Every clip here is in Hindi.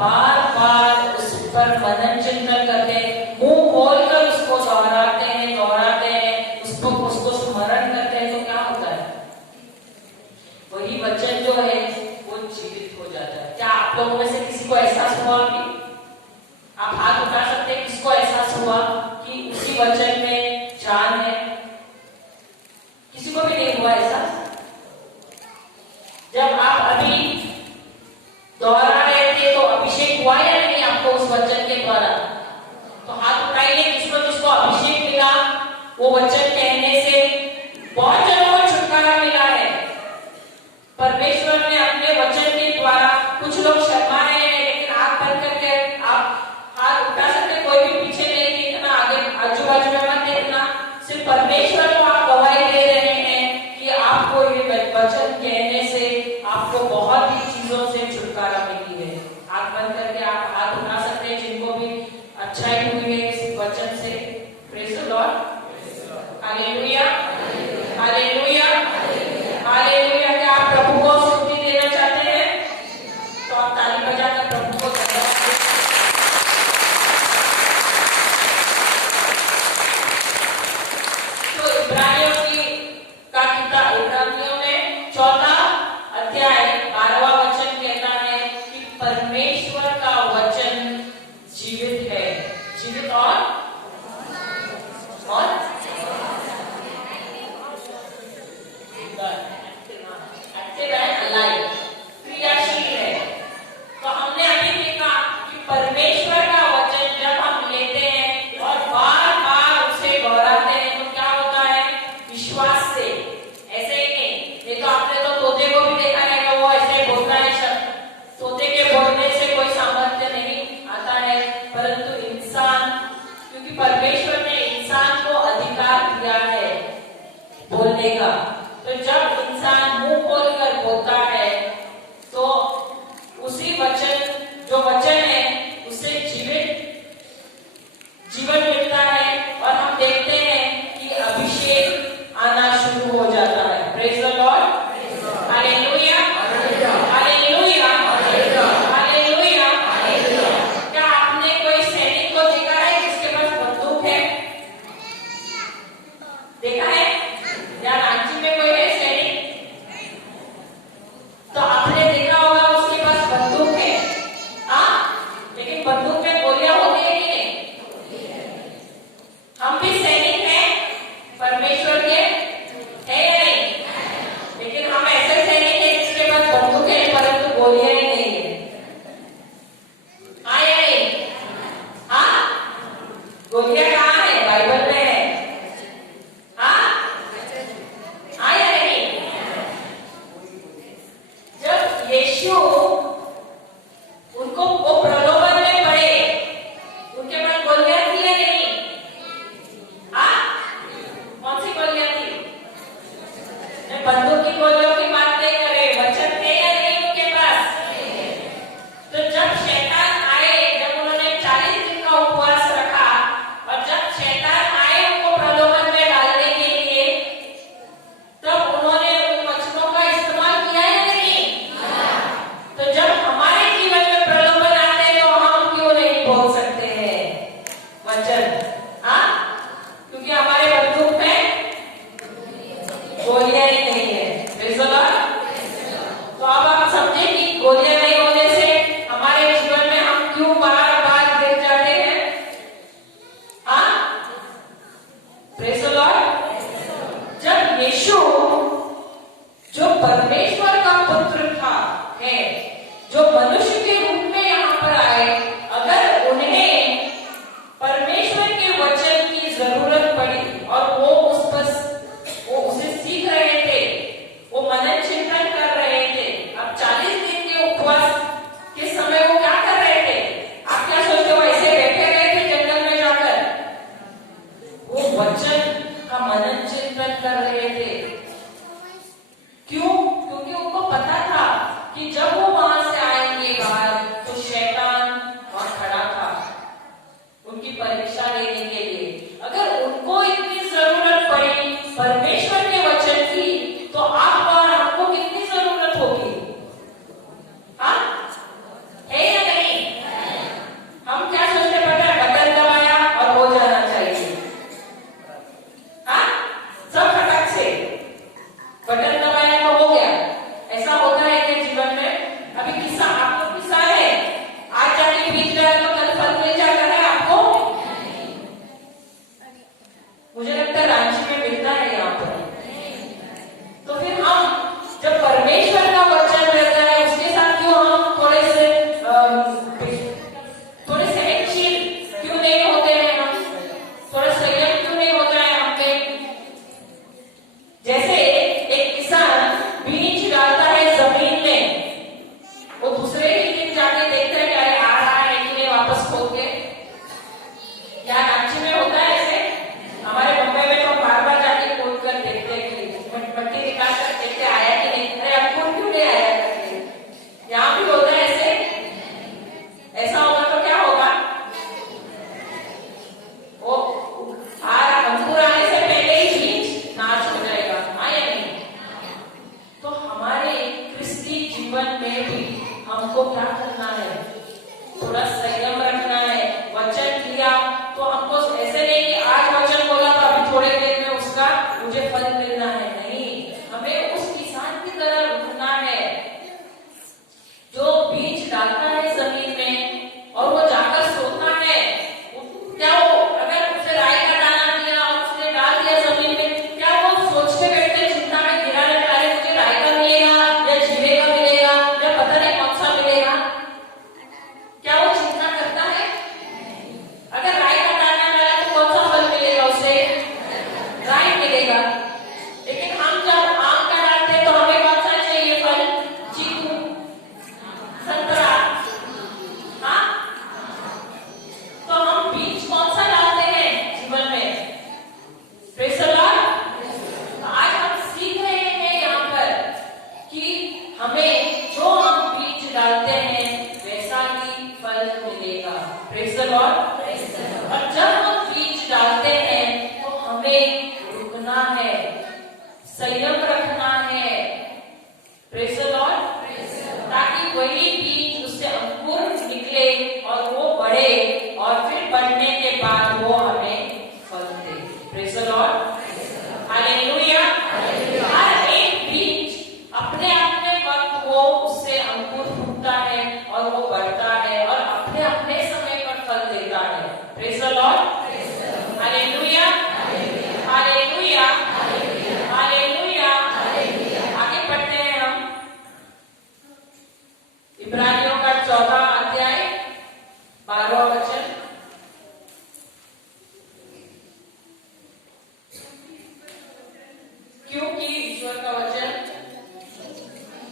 बार बार उस पर मनन चिंतन करते, मुंह खोलकर उसको दोहराते हैं, उसको स्मरण करते हैं, तो क्या होता है? वही वचन जो है वो जीवित हो जाता है। क्या आप लोगों में से किसी को एहसास हुआ कि आप हाथ उठा सकते हैं, किसको एहसास हुआ कि उसी वचन में जान है? किसी को भी नहीं हुआ एहसास? जब आप अभी दोहरा रहे थे तो अभिषेक हुआ या नहीं आपको उस वचन के द्वारा? तो हाथ उठाइए जिसको अभिषेक मिला वो वचन कहने से। बहुत जनों को छुटकारा मिला है परमेश्वर ने अपने वचन के द्वारा। कुछ लोग शर्मा रहे हैं, लेकिन आंख बंद करके आप हाथ उठा सकते, कोई भी पीछे नहीं देखना, आगे आजू बाजू में मत दूसरे ही दिन जाके देखते हैं कि अरे आ रहा है कि नहीं वापस खोल के। क्या रांची में होता है ऐसे? हमारे बम्बई में तो बार बार जाके खोल कर देखते हैं कि मट्टी निकाल कर देखते आया कि नहीं, अरे अंकुर क्यों नहीं आया करके। यहाँ भी होता है ऐसे? ऐसा होगा तो क्या होगा? वो अंकुर आने से पहले ही बीज नाश हो जाएगा, हाँ या नहीं? तो हमारे क्रिस्ती जीवन में भी हमको क्या करना है? थोड़ा संयम रखना है। वचन किया तो हमको ऐसे नहीं कि आज वचन बोला तो अभी थोड़े देर में उसका मुझे फल मिलना है, नहीं। हमें उस किसान की तरह रुकना है जो बीज डालता है जमीन में और वो जाकर सोता है। क्या वो अगर उसे राई का दाना दिया और उसने डाल दिया जमीन में, क्या वो सोचते बैठते चिंता में गिरा रहता है मुझे राई का मिलेगा या जीरे का मिलेगा या पता नहीं कौन सा मिलेगा? क्या वो चिंता करता है? अगर राई का दाना डाला तो कौन सा फल मिलेगा उसे? राई मिलेगा। लेकिन हम जब आम का डालते हैं तो हमें कौन सा चाहिए फल? चीकू, संतरा, हाँ? तो हम बीज कौन सा डालते हैं जीवन में? Praise the Lord. आज हम सीख रहे हैं यहाँ पर कि हमें जो हम बीज डालते हैं वैसा ही फल मिलेगा। Praise the Lord. और जब हम बीज डालते हैं तो हमें रुकना है, संयम रखना है। Praise the Lord. ताकि वही बीज उससे अंकुर निकले और वो बढ़े और फिर बढ़ने के बाद वो हमें फल दे। Praise the lord. हालेलुया। हर एक बीज अपने अपने वक्त वो उससे अंकुर फूटता है और वो बढ़ता है और अपने अपने समय पर फल देता है। Praise the lord. Hallelujah. Hallelujah. Hallelujah. आगे बढ़ते हैं हम। इब्रानियों का 4वां अध्याय 12वां वचन। क्योंकि ईश्वर का वचन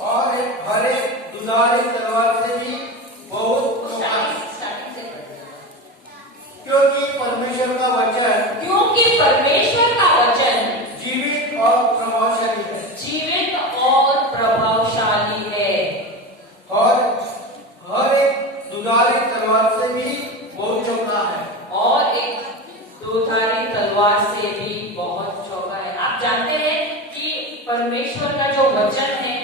और हर एक दुधारी तलवार से भी बहुत स्टार्टिंग से क्योंकि परमेश्वर का वचन जीवित और प्रभावशाली है। जीवित और प्रभावशाली है और हर एक दुधारी तलवार से भी बहुत चौका है। और एक दोधारी तलवार से भी बहुत चौका है। आप जानते हैं कि परमेश्वर का जो वचन है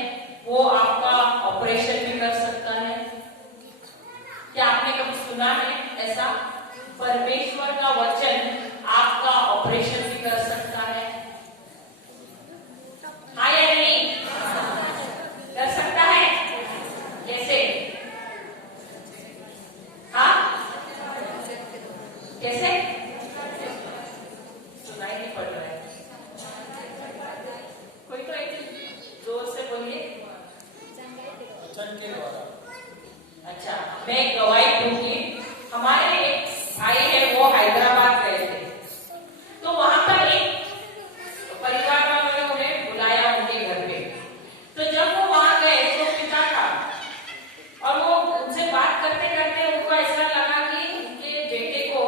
वो आपका ऑपरेशन भी कर सकता है। क्या आपने कभी सुना है ऐसा? परमेश्वर का वचन आपका ऑपरेशन भी कर सकता है, हाँ या नहीं? कर सकता है। कैसे? हाँ, कैसे? सुनाई नहीं पड़ रहा है। कोई तो एक जोर से बोलिए। वचन के द्वारा। अच्छा, मैं गवाही दूंगी। हमारे एक भाई है, वो हैदराबाद गए थे, तो वहां पर एक परिवार वालों ने उन्हें बुलाया उनके घर पे। तो जब वो वहां गए तो पिता था और वो उनसे बात करते करते उनको ऐसा लगा कि उनके बेटे को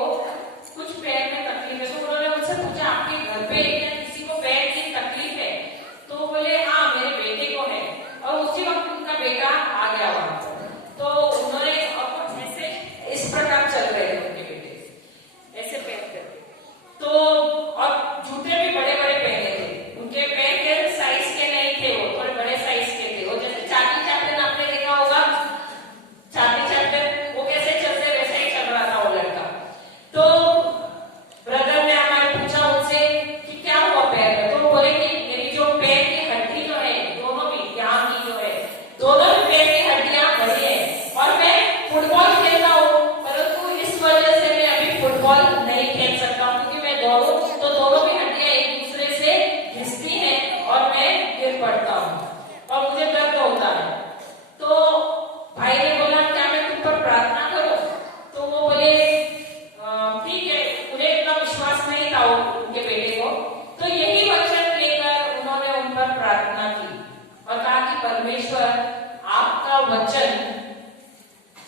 कुछ पैर में तकलीफ है। तो उन्होंने उनसे पूछा आपके घर पे क्या किसी को पैर की तकलीफ है? तो बोले हाँ मेरे बेटे को है। और उसी वक्त उनका बेटा आ गया वहां। तो उन्होंने ऐसे इस प्रकार चल रहे थे।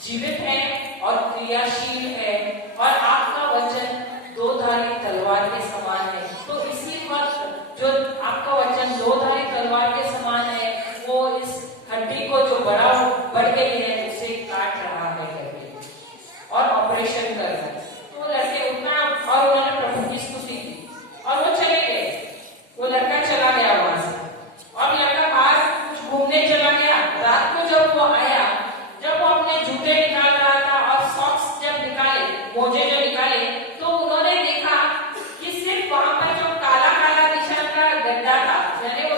जीवित है और क्रियाशील है और आपका वचन दो धारी तलवार के समान है। तो इसी वक्त जो आपका वचन दो धारी तलवार के समान है, वो इस हड्डी को जो बढ़ गई है उसे काट रहा है करके और ऑपरेशन कर रहा है। तो लड़के उठना और उन्होंने प्रभु की स्तुति की और वो चले गए। वो लड़का चला गया वहां से और लड़का बाहर कुछ घूमने चला गया। रात को जब वो आया, जब वो अपने जूते निकाल रहा था और सॉक्स जब निकाले, मोजे जो निकाले, तो उन्होंने देखा कि सिर्फ वहां पर जो काला काला निशान का गड्ढा था, यानी वो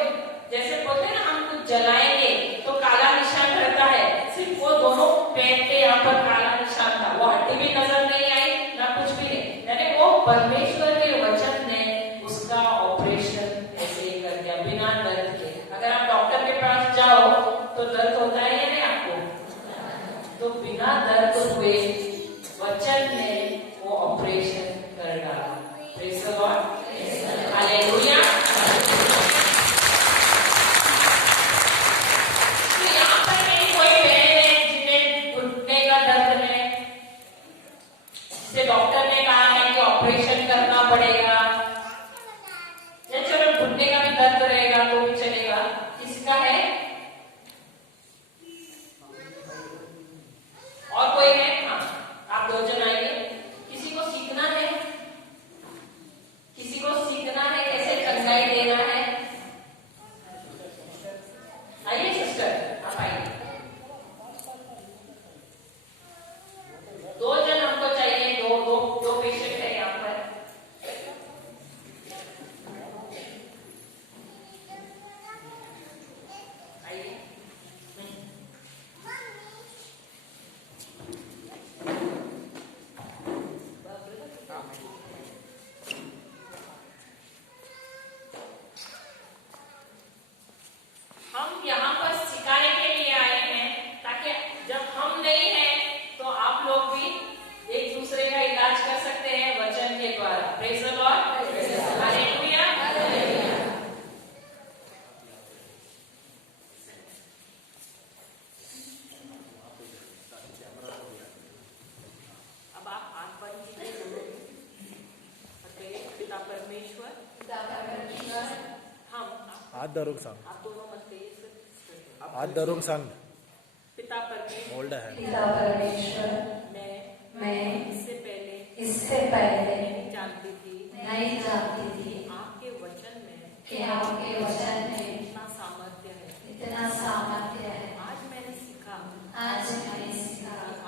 जैसे बोलते हैं ना हम कुछ जलाएंगे तो काला निशान रहता है, सिर्फ वो दोनों पैर पे यहाँ पर काला निशान था। वो हड्डी भी नजर नहीं आई ना कुछ भी नहीं, यानी वो परमेश्वर के वचन ने उसका ऑपरेशन ऐसे ही कर दिया बिना दर्द के। अगर आप डॉक्टर के पास जाओ तो दर्द होता है या नहीं आपको, तो बिना दर्द हुए वचन ने वो ऑपरेशन कर डाला। Praise the lord, hallelujah. तो यहाँ पर मेरी कोई बहन है जिन्हें घुटने का दर्द है, जिसे डॉक्टर ने कहा है कि ऑपरेशन करना पड़ेगा, या चलो घुटने का भी दर्द रहेगा तो भी चलेगा, किसका है? और कोई है? हाँ, आप दो जन आइए। किसी को सीखना है? किसी को सीखना है कैसे टंगाई देना है? आइए सिस्टर, आप आइए। दो जन हमको चाहिए, दो पेशेंट है यहाँ पर। आइए। हम यहाँ पर सिखाने के लिए आए हैं ताकि जब हम नहीं हैं तो आप लोग भी एक दूसरे का इलाज कर सकते हैं वचन के द्वारा। Praise the lord, hallelujah. अब आप आंख बंद कीजिए। पिता परमेश्वर, हम हात धरून सांग, आप दोनों मत कहिए, हात धरून सांग. पिता परमेश्वर, होल्ड है. पिता परमेश्वर, मैं इससे पहले नहीं जानती थी आपके वचन में कि आपके वचन में इतना सामर्थ्य है। इतना सामर्थ्य है। आज मैंने सीखा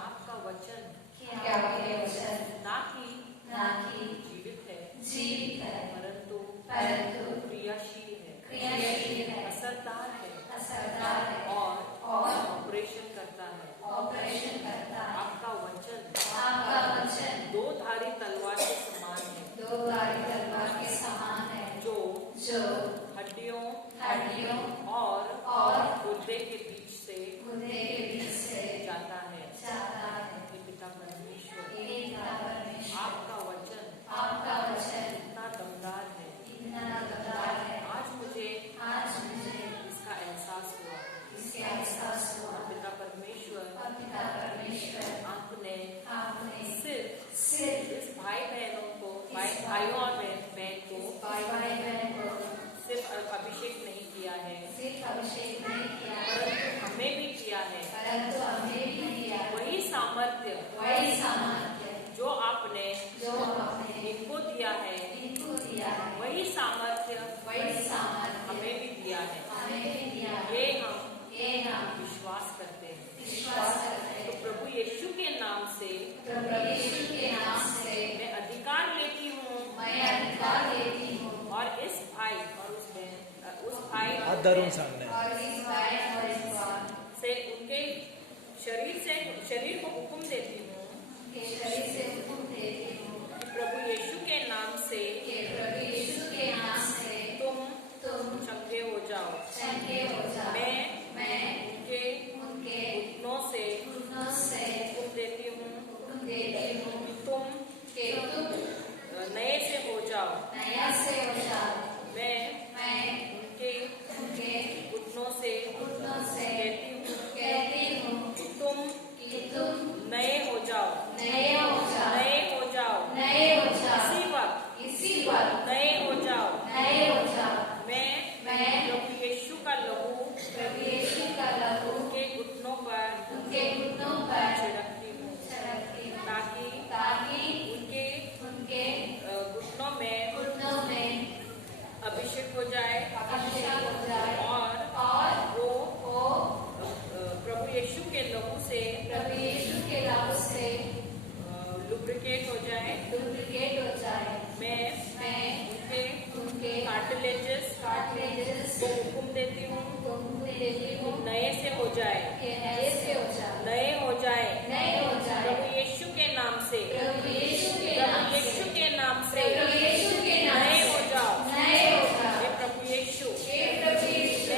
आपका वचन कि आपके वचन ना ना कि कि जीवित है परंतु क्रियाशील है, असरदार है और और ऑपरेशन करता है। आपका वचन दो धारी तलवार के समान है, जो हड्डियों और गुर्दे के बीच से जाता है। हे पिता परमेश्वर, आपका वचन इतना दमदार है। आज मुझे इसका एहसास हुआ। पिता परमेश्वर, आपने सिर्फ इस भाइयों और बहन को सिर्फ अभिषेक नहीं किया है, परंतु हमें भी किया है। वही सामर्थ्य जो आपने इनको दिया है, वही सामर्थ्य हमें भी दिया है। ये हम विश्वास करते हैं। तो प्रभु यीशु के नाम से मैं अधिकार लेती हूँ और इस भाई और उस भाई हात धरून सांगणे. से उनके शरीर को हुक्म देती हूँ कि प्रभु यीशु के नाम से तुम चंगे हो जाओ। मैं उनके घुटनों से हुक्म देती हूँ कि तुम नए से हो जाओ। मैं उनके घुटनों से कहती हूँ कि तुम प्रभु यीशु के नाम से लुब्रिकेट हो जाए। डुप्लीकेट हो जाए। मैं उनके कार्टिलेजेस को हुक्म देती हूँ नए से हो जाए, नए से हो जाए, नए हो जाए, नए हो जाए। प्रभु यीशु के नाम से, प्रभु यीशु के प्रभु नाम यीशु के नाम से प्रभु यीशु के नाम नए हो जाओ। नए हो जाओ। हे प्रभु यीशु, हे प्रभु यीशु,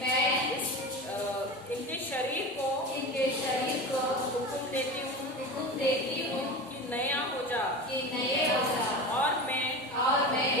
मैं इनके शरीर को इनके शरीर को हुक्म देती हूँ हुक्म देती हूँ कि नया हो जा, कि नए हो जाओ। और मैं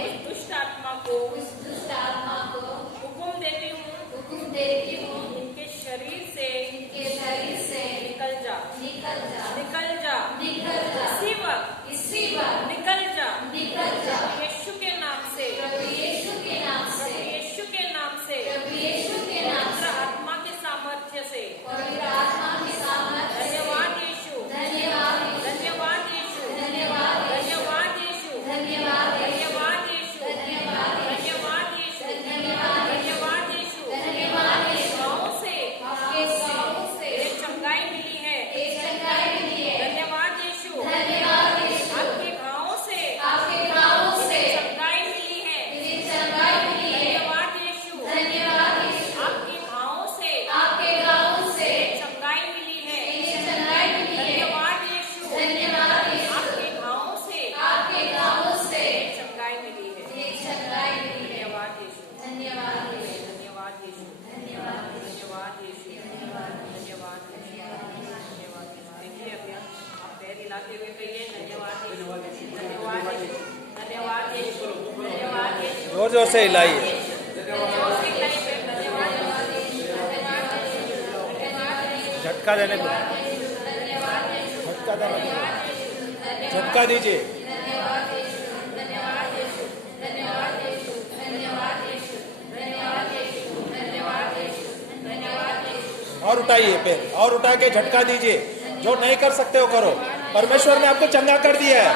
उस दुष्ट आत्मा को उस दुष्ट आत्मा को हुक्म देती हूँ हुक्म देती हूँ इनके शरीर से इनके शरीर से निकल जा, निकल जा, निकल जा, निकल जा। इसी वक्त इसी बार निकल जा, निकल जा। यीशु के नाम से, प्रभु यीशु के नाम से, प्रभु यीशु के नाम से, प्रभु यीशु के नाम पवित्र से, आत्मा के सामर्थ्य से। पवित्र आत्मा की सामर्थ्य से। धन्यवाद यीशु, धन्यवाद यीशु, धन्यवाद यीशु, धन्यवाद यीशु, धन्यवाद यीशु, धन्यवाद यीशु, धन्यवाद यीशु, धन्यवाद यीशु, धन्यवाद यीशु, धन्यवाद धन्यवाद यीशु। धन्यवाद यीशु। गाँव से आपके गाँव से एक चंगाई मिली है। एक चंगाई मिली है। धन्यवाद यीशु, धन्यवाद यीशु। आपके गाँव से आपके गाँव से चंगाई मिली है। एक चंगाई मिली है। धन्यवाद यीशु, धन्यवाद यीशु। आपके गाँव से आपके गाँव से चंगाई मिली है। एक चंगाई मिली है। धन्यवाद यीशु, धन्यवाद यीशु। आपके गाँव से आपके गाँव से चंगाई मिली है। एक चंगाई मिली है। धन्यवाद यीशु, धन्यवाद यीशु, धन्यवाद यीशु, धन्यवाद यीशु, धन्यवाद यीशु, धन्यवाद धन्यवाद यीशु, धन्यवाद यीशु। देखिए अभी आप पैर हिलाते हुए कहिए धन्यवाद यीशु, धन्यवाद यीशु, धन्यवाद यीशु, धन्यवाद यीशु। जोर जोर से हिलाइए। जोर से हिलाइए पैर। धन्यवाद यीशु, धन्यवाद यीशु, धन्यवाद यीशु, झटका देने को, धन्यवाद यीशु, झटका देने को, धन्यवाद यीशु, झटका दीजिए। धन्यवाद यीशु, धन्यवाद यीशु, धन्यवाद यीशु, धन्यवाद यीशु, धन्यवाद यीशु, धन्यवाद यीशु, धन्यवाद यीशु। और उठाइए पैर, और उठा के झटका दीजिए। जो नहीं कर सकते हो करो। परमेश्वर ने आपको चंगा कर दिया है,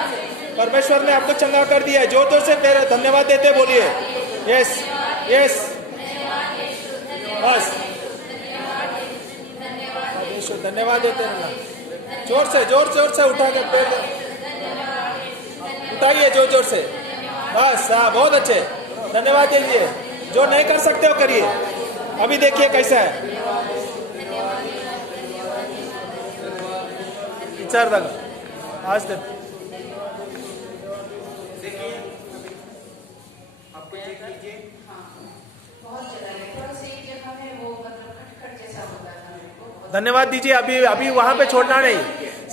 परमेश्वर ने आपको चंगा कर दिया है। जो तो से पैर धन्यवाद देते बोलिए यस यस, बस यीशु धन्यवाद देते रहना। जोर से उठा के पैर उठाइए, जोर जोर से, बस हाँ बहुत अच्छे। धन्यवाद दीजिए। जो नहीं कर सकते हो करिए। अभी देखिए कैसा है। विचार लगा आज तक देखिए आपको चेक कीजिए। बहुत जगह है। थोड़ा सी जगह में वो मतलब खटखट जैसा होता था मेरे को। धन्यवाद दीजिए। अभी वहां पे छोड़ना नहीं,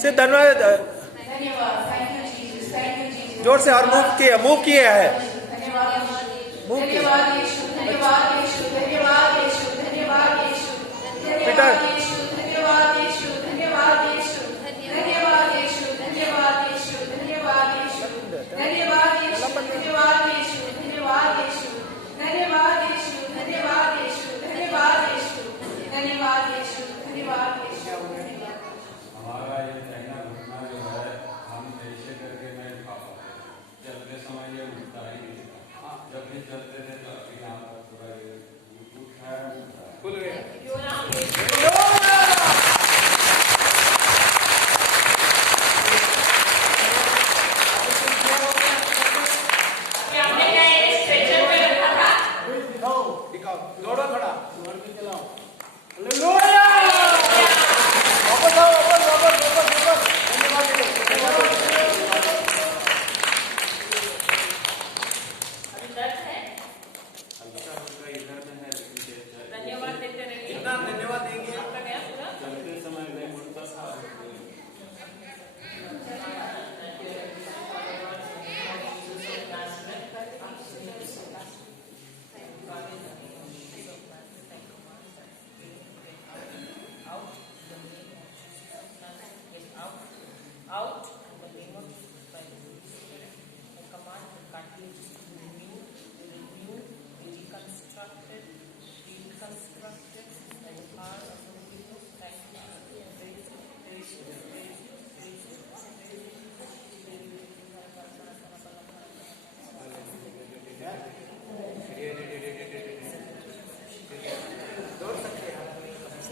सिर्फ धन्यवाद। धन्यवाद, thank you Jesus, thank you Jesus. जोर से और मूव किए है। धन्यवाद मूव किए। धन्यवाद यीशु, धन्यवाद यीशु, धन्यवाद यीशु, धन्यवाद यीशु, धन्यवाद यीशु, धन्यवाद यीशु, धन्यवाद यीशु, धन्यवाद यीशु, धन्यवाद यीशु, धन्यवाद यीशु, धन्यवाद यीशु, धन्यवाद यीशु, धन्यवाद यीशु, धन्यवाद यीशु, धन्यवाद यीशु, धन्यवाद यीशु, धन्यवाद यीशु, धन्यवाद यीशु। हमारा ये कहना घुटना जो है हम ऐसे करके नहीं खा पाते, चलते समय ये उठता ही नहीं था। जब भी चलते थे तो अभी यहाँ पर पूरा ये उठाया खुल गया। आपने क्या एक स्ट्रेचर पे रखा था? दिखाओ, दौड़ो थोड़ा। अभी दर्द है? धन्यवाद देते रहिए। कितना धन्यवाद देंगे? आपका गया पूरा? चलते समय नहीं उठता था। Out in the name of Jesus Christ. I command the cartilage to be renewed, be reconstructed, by the power of the Holy Ghost. Thank you. Praise you, praise you, praise you, praise you, praise you.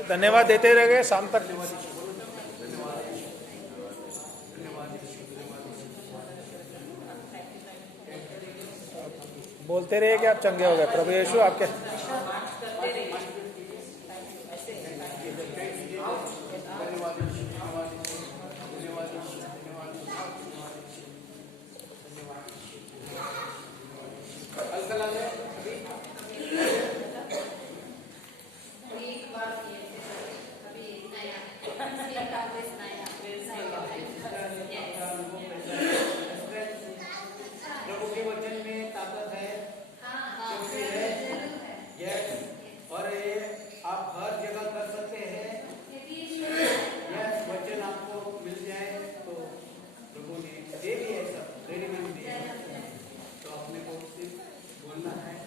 धन्यवाद देते रह गए शाम तक। बोलते रहिए कि आप चंगे हो गए। प्रभु यीशु आपके